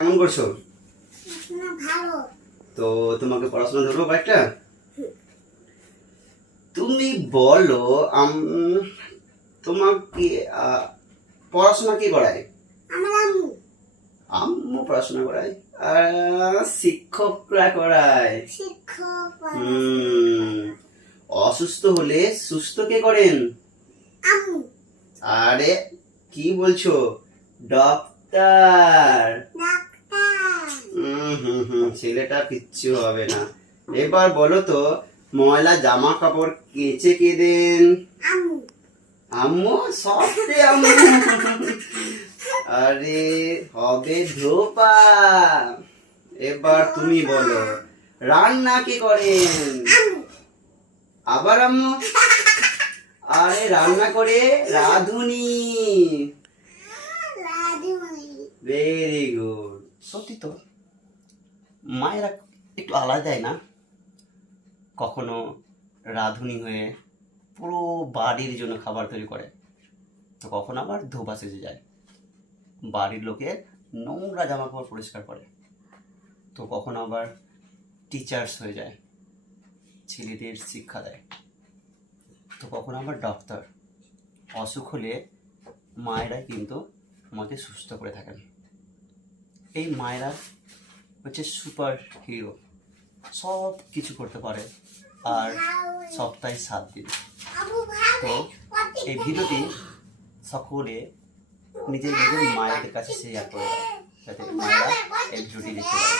কেমন করছো? ভালো। তো তোমাকে পড়াশোনা ধরবো কয়েকটা। তুমি বলো, তোমাকে পড়াশোনা কে করায়? আমার আম্মু। আম্মু পড়াশোনা করায় আর শিক্ষকরা করায়। শিক্ষক। অসুস্থ হলে সুস্থ কে করেন? আম্মু। আরে কি বলছো? ডক্টর। ডাক্তার। ছেলেটা কিচ্ছু হবে না। এবার বলো তো, ময়লা জামা কাপড় কেচে কে দেন? আম্মু। আম্মু, সবতে আম্মু। আরে হবে ধোপা। এবার তুমি বলো, রান্না কে করেন? আম্মু। আবার আম্মু। আরে রান্না করে রাঁধুনি। রাধুনি। Very good. সত্যি তো, মায়েরা একটু আলাদাই না? কখনো রাঁধুনি হয়ে পুরো বাড়ির জন্য খাবার তৈরি করে, তো কখনো আবার ধোপা সেজে যায়, বাড়ির লোকের নোংরা জামা কাপড় পরিষ্কার করে, তো কখনো আবার টিচার্স হয়ে যায়, ছেলেদের শিক্ষা দেয়, তো কখনো আবার ডক্টর। অসুখ হলে মায়েরাই কিন্তু আমাদের সুস্থ করে থাকেন। এই মায়েরা হচ্ছে সুপার হিরো, সব কিছু করতে পারে আর সপ্তাহে 7 দিন। তো এই ভিডিওটি সকলে নিজের নিজের মায়েদের কাছে শেয়ার করে দাও, যাতে মায়েরা এই ভিডিওটি দেখতে পারে।